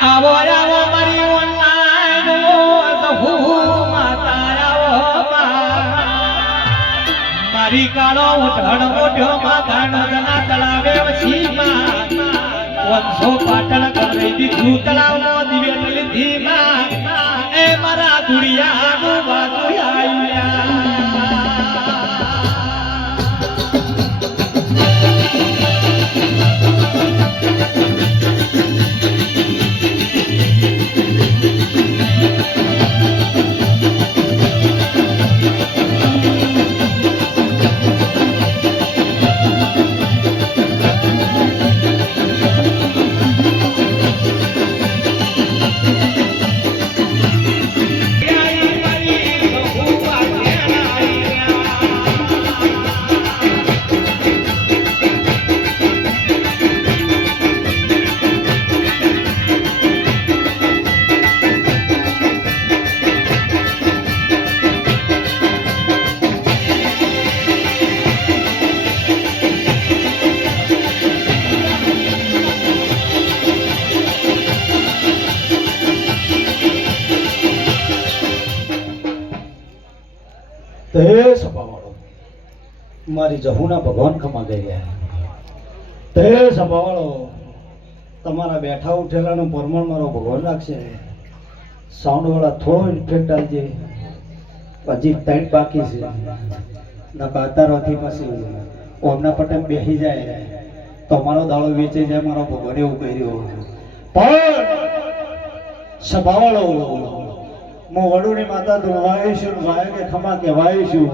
આવો આવો મારી ઓનલાઈન માતા આવો મારી કાળો ઉઠણ મોઢો માથાનો જના તળાવે વસીમાં 100 પાટણ કરી દીધું તળાવમાં દિવેટ લીધી માં એ મારા દુડિયાનું બાજુ આવ્યા તે સભાવાળો મારી જહુના ભગવાન ખમા ગયા તે સભાવાળો તમારા બેઠા ઉઠેલાનું પરમાણ મારો ભગવાન રાખશે સાઉન્ડ વાળા થોડો ઇન્ફેક્ટ આવજે હજી ટાઈટ બાકી છે ના કાતારોથી પછી ઓમના પટેલ બેસી જાય તો મારો દાડો વેચે જાય મારો ભગવાન એવું કર્યું પણ સભાવાળો મો વડુની માતા ધોવાય છું ભાઈ કે ખમા કહેવાય છું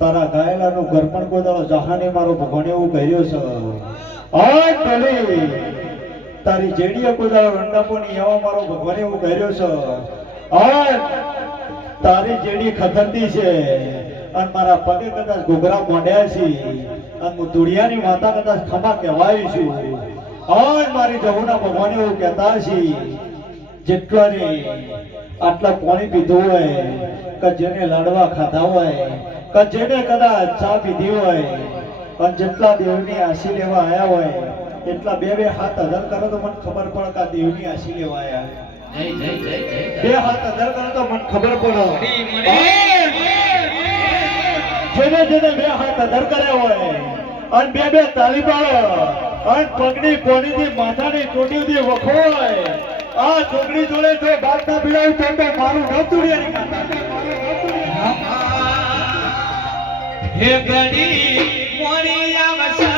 તારા ગાયેલાનું ઘર પણ કોઈ દાડો જહાને મારો ભગવાન એવું કર્યો છે આ ભલે તારી જેડીએ કોઈ દાડો રંડાપોની એવો મારો ભગવાન એવું કર્યો છે આ તારી જેડી ખખંડી છે અને મારા પગે કદાચ ઘૂઘરા મોઢ્યા છે અને હું દુડિયાની માતા કદાચ ખમા કહેવાય છું આ મારી જહુના ભગવાન એવું કહેતા છે જેટલા ને આટલા પાણી પીધું હોય કે જેને લાડવા ખાધા હોય કે જેને કદાચ ચા પીધી હોય અને જેટલા દેવની આશી લેવા આવ્યા હોય એટલા બે હાથ અધર કરો તો મને ખબર પડે કે દેવની આશી લેવા આવ્યા બે હાથ અધર કરો તો મને ખબર પડે જેને જેને બે હાથ અધર કર્યા હોય અને બે તાળી પાડો અને પગની કોણીથી માથાની ચોટીથી વખો હોય આ છોકરી જોડે જો બાપ ના પીડાયું તો મારું નતુડિયાની માતા હે ગડી મોરી આવશે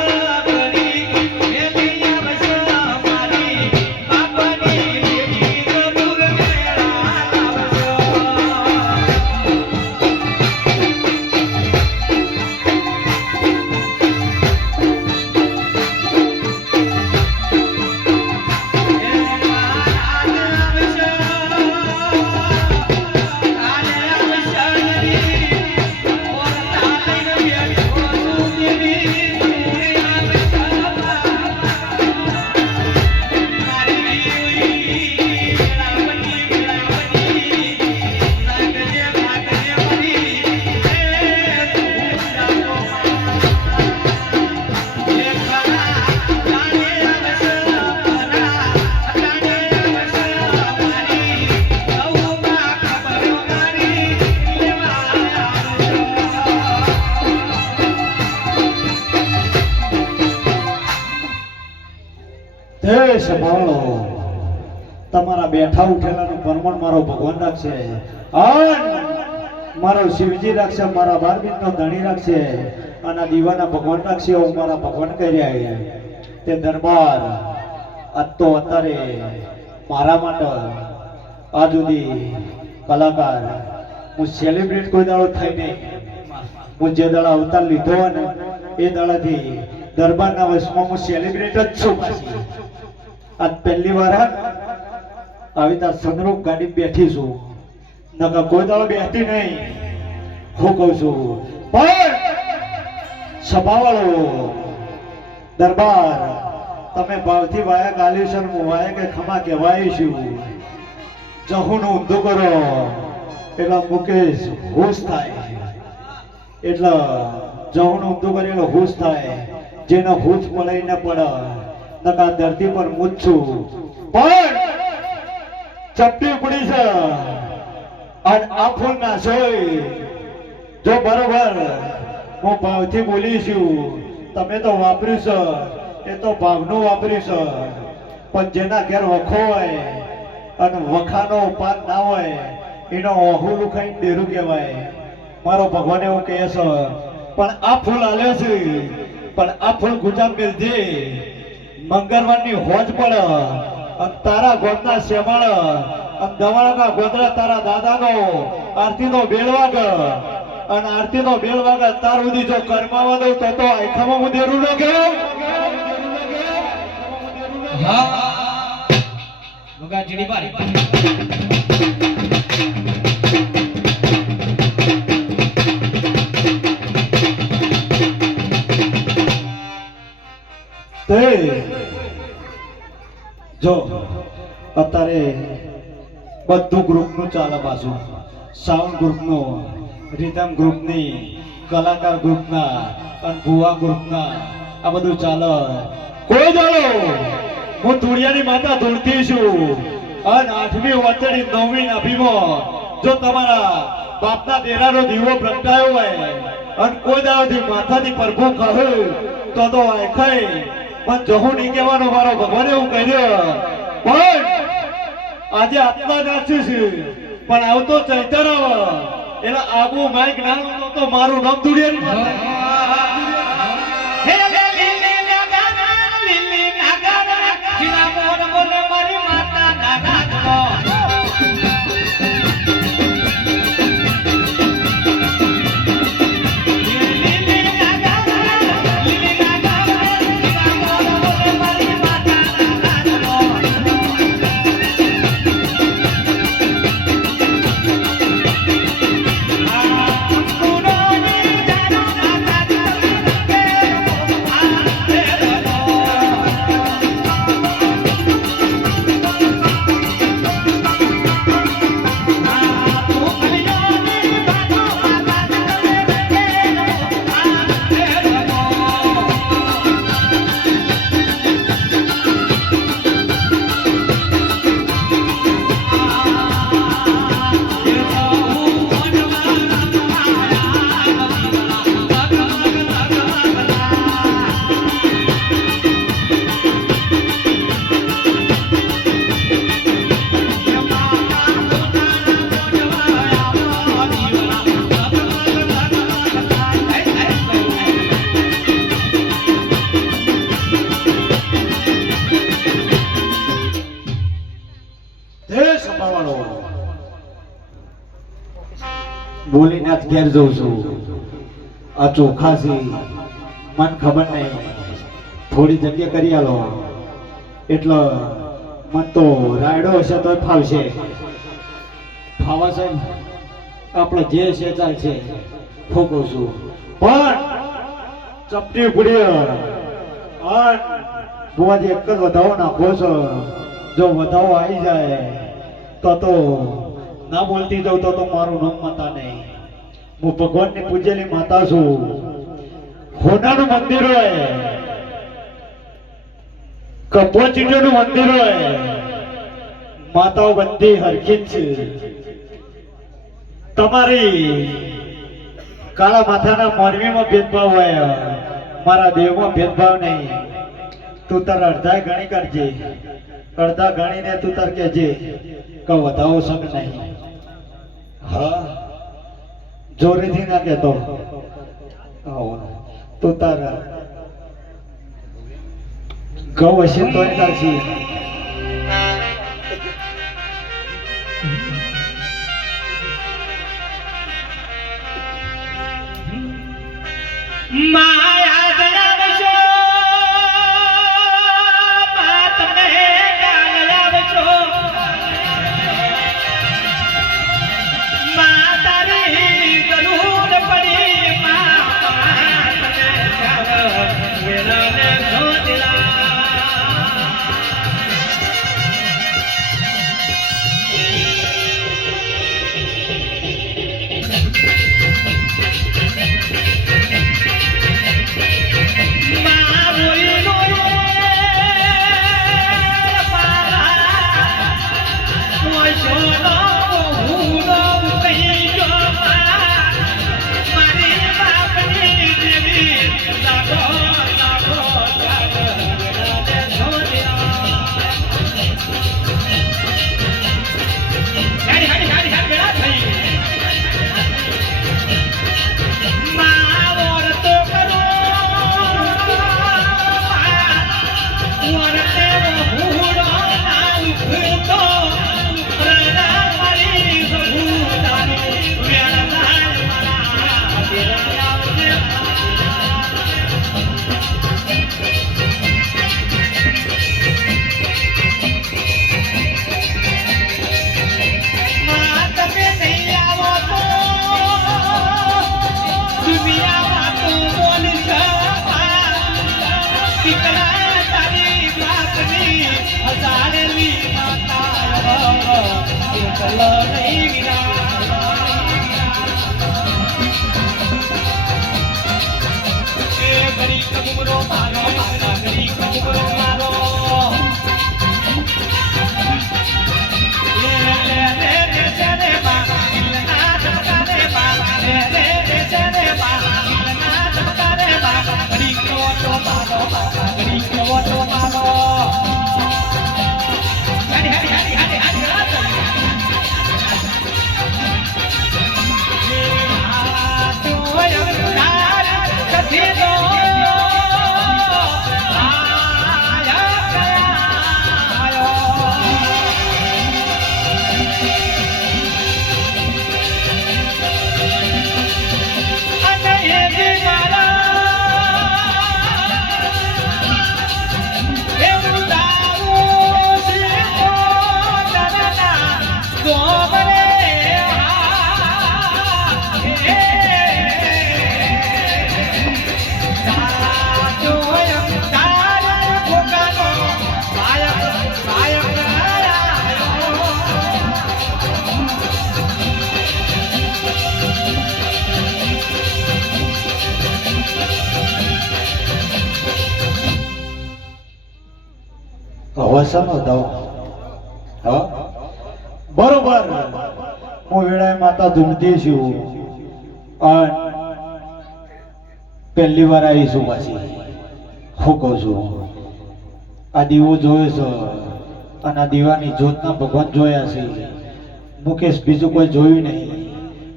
સંભાળો તમારા બેઠા ઉઠેલાનું પરમાણ મારો ભગવાન રાખશે અને મારો શિવજી રાખશે મારા 12 નો ધણી રાખશે અને દીવાના ભગવાન રાખશે હું મારા ભગવાન કહી રહ્યા તે દરબાર આજ તો અત્યારે મારા માટે આ સુધી કલાકાર હું સેલિબ્રેટ કોઈ દાડો થઈ નહીં હું જે દાડા અવતાર લીધો ને એ દાડાથી દરબારના વશમાં હું સેલિબ્રેટ જ છું પાછી આજ પહેલી વાર આવી તા સંદરૂપ ગાડી બેઠી છું નકા કોઈ દાડો બેઠી નહીં હું કહું છું પણ સભાવાળો દરબાર તમે ભાવથી વાયા ગાલ્યું છે હું વાયા કે ખમા કહેવાય છું જહુનું ઊંધું કરો એટલે મુકેશ હોશ થાય એટલે જહુનું ઊંધું કરે એટલે હોશ થાય જેનો હોશ પડે ન પડે નકા ધરતી પર હું જ છું. પણ ચપટી પડી છે અને આ ફૂલ ના સોય જો બરોબર હું ભાવથી બોલીશું તમે તો વાપર્યું છે એ તો ભાવનું વાપર્યું છે. પણ જેના ઘેર વખો હોય અને વખાનો પાર ના હોય એનો ઓહુલું ખાઈ ડેરું કહેવાય. મારો ભગવાન એવું કહે છે પણ આ ફૂલ આલ્યો છે પણ આ ફૂલ ગુજામ મેલજે મંગળવારની હોજ પડે અને તારા ગોદના શેમાળ અને દવાળાના ગોદડા તારા દાદાનો આરતીનો બેલ વાગ અને આરતીનો બેલ વાગ તાર સુધી જો કરમાવા દઉં તો આખામાં હું દેરું ન ગયો. હા બગા ચીડી પાડી તે જો અત્યારે બધું ગ્રુપનું ચાલે પાછું. સાઉન્ડ ગ્રુપનું, રિધમ ગ્રુપની, કલાકાર ગ્રુપના અને ભુવા ગ્રુપના આ બધું ચાલે. કોઈ ચાલો હું ધૂળિયાની માતા ધૂળતી છું અને 8મી વચડી 9મી નાભીમાં જો તમારા બાપના ડેરાનો દીવો પ્રગટાયો હોય અને કોઈ દાડાથી માથાથી પ્રભુ કહે તો આખાય પણ જહું નહીં કહેવાનો મારો ભગવાન એવું કહ્યું. પણ આજે આત્મા નાચ્યું છે પણ આવતો ચૈતર એના આગુ માઇક ના તો મારું નામ ધૂળિયાની બોલીને જ ઘેર જઉં છું. આ ચોખા છે મને ખબર નહીં થોડી જગ્યા કરી આલો એટલે મન તો રાયડો હશે તો ફાવશે. ફાવા છે આપણે જે છે ચાલશે ફોકું છું. પણ ચપટી પડી અને બુવાજી એક જ વધાવો નાખો છો. જો વધાવો આવી જાય તો ના બોલતી જાઉં તો મારું નામ માતા નહીં. હું ભગવાનની પૂજેલી માતા છું. હોનાનું મંદિર હોય, કપોચીટોનું મંદિર હોય, માતાઓ બધી હરખી જ છે. તમારી કાળા માથાના મોરબીમાં ભેદભાવ હોય, મારા દેવમાં ભેદભાવ નહીં. તું તાર અડધા ગણી કરજે, અડધા ગણીને તું તાર કહેજે કે વધાવો સંગ નહીં. હા જોરેથી ના કહેતો તું તારા ગૌ હશે તોય ચાલશે. માયા જણાવશો તમે જણાવશો તારી જરૂર પડી વેલાને શોધલા વસનો દઉં હા બરોબર હું વેળાએ માતા ધૂમતી છું અને પહેલી વાર આવીશું પાછી હું કહું છું આ દીવો જોયો છે અને આ દીવાની જ્યોતના ભગવાન જોયા છે મુકેશ બીજું કોઈ જોયું નહીં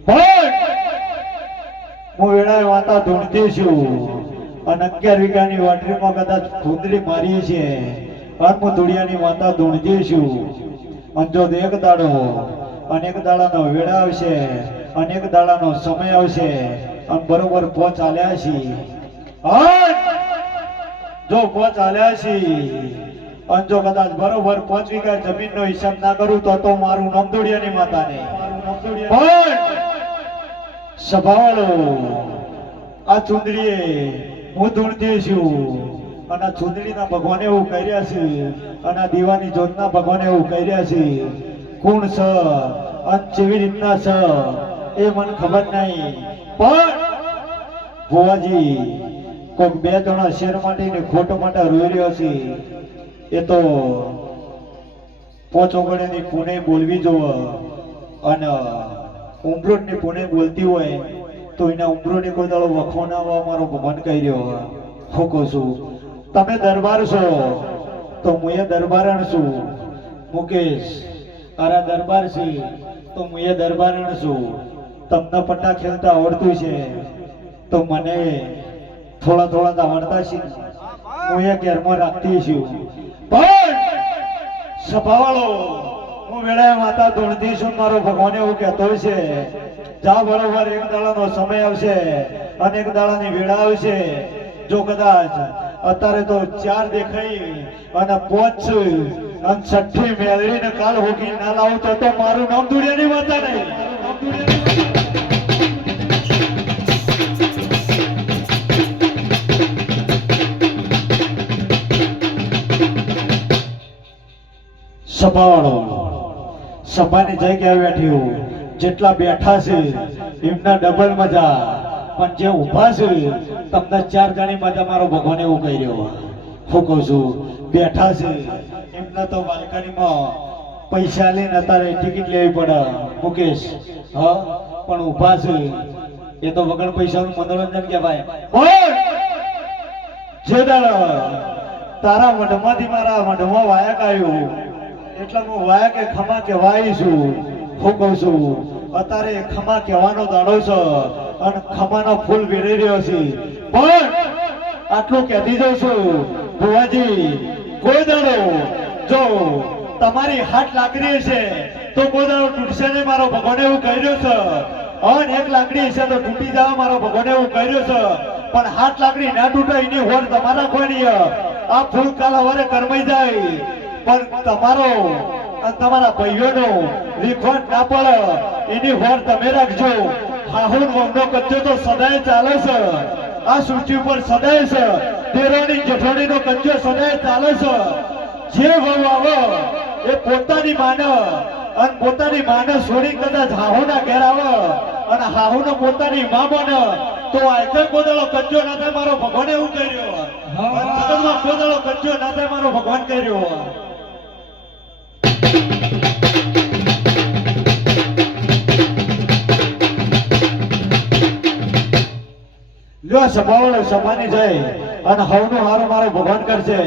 પણ હું વેળાએ માતા ધૂમતી છું અને 11 વીઘાની વાટરીમાં કદાચ ખુંદડી મારી છે અને હું ધૂળિયાની માતા ધૂણતી છું અને જો એક દાડો અને એક દાડાનો વેળા આવશે અને એક દાડાનો સમય આવશે અને બરોબર પોચ આલ્યા છે જો પોચ આલ્યા છે અને જો કદાચ બરોબર 5 વીઘા જમીનનો હિસાબ ના કરું તો મારું નામ ધૂળિયાની માતા નહીં પણ સભાવાળો આ ચૂંદડીએ હું ધૂણતી છું અને આ ચૂંદડીના ભગવાને એવું કર્યા છે અને આ દીવાની જ્યોતના ભગવાને એવું કર્યા છે કોણ છે અને કેવી રીતના છે એ મને ખબર નહીં પણ ભુવાજી કોઈક 2 જણા શેર માટે ને ખોટો માટે રોઈ રહ્યો છે એ તો પોચોગડેની પુણે બોલવી જોવે અને ઉમરોડની પુણે બોલતી હોય તો એના ઉમરોની કોઈ દાડો વખો ના આવવા મારો ભગવાન કહી રહ્યો હું કહું છું તમે દરબાર છો તો હું એ દરબારણ છું મુકેશ આરા દરબાર છે તો હું એ દરબારણ છું તમને પટ્ટા ખેલતા આવડતું છે તો મને થોડા થોડા આવડતા છે હું એ ઘેરમાં રાખતી છું પણ સભાવાળો હું વેળાએ માતા ધૂણતી છું મારો ભગવાન એવું કહેતો છે જા બરોબર એક દાડાનો સમય આવશે અને એક દાડાની વેળા આવશે જો કદાચ અત્યારે તો 4 દેખાઈ અને 5 અને 6 મેળવીને કાલ હોકી ના લાવું તો મારું નામ ધૂળિયાની માતા નહીં સભાવાળો સભાની જગ્યાએ બેઠી જેટલા બેઠા છે એમના ડબલ મજા પણ જે ઊભા છે તમને 4 ગણી મજા મારો ભગવાન એવું કહી રહ્યો હું કહું છું બેઠા છે એમને તો બાલ્કનીમાં પૈસા લઈને અત્યારે ટિકિટ લેવી પડે મુકેશ હા પણ ઊભા છે એ તો વગર પૈસાનું મનોરંજન કહેવાય પણ જે દાડા તારા મઢમાંથી મારા મઢમાં વાયક આવ્યું એટલે હું વાયક એ ખમા કહેવાય છું હું કહું છું અત્યારે ખમા કહેવાનો દાડો છે અને ખમાનો ફૂલ વેરી રહ્યો છે પણ આટલું કહેતી જાઉં છું ભુવાજી કોઈ દાડો જો તમારી હાથ લાકડી છે તો કોઈ દાડો તૂટશે નહીં મારો ભગવાન એવું કહી રહ્યો છે અને 1 લાકડી છે તો તૂટી જવા મારો ભગવાન એવું કહી રહ્યો છે પણ હાથ લાકડી ના તૂટે એની હોડ તમારા ખોની આ ફૂલ કાલ હવારે કરમાઈ જાય પણ તમારો અને તમારા ભાઈઓનો વિખોટ ના પડે એની હોડ તમે રાખજો હાહુન વંગનો કચ્ચો તો સદાય ચાલે છે આ સૃષ્ટિ ઉપર સદાય છે દેરોની જેઠોણીનો કચ્ચો સદાય ચાલે છે જે વહુ આવે એ પોતાની માને અને પોતાની માને છોડી કદાચ હાહુના ઘેર આવે અને હાહુને પોતાની માં બને તો આયકર કોદળો કચ્ચો ના થાય મારો ભગવાન એવું કહી રહ્યો જગતમાં કોદળો કચ્ચો ના થાય મારો ભગવાન કહી રહ્યો લ્યો સભાવાળો સભાની જાય અને હવનું હારું મારો ભગવાન કરશે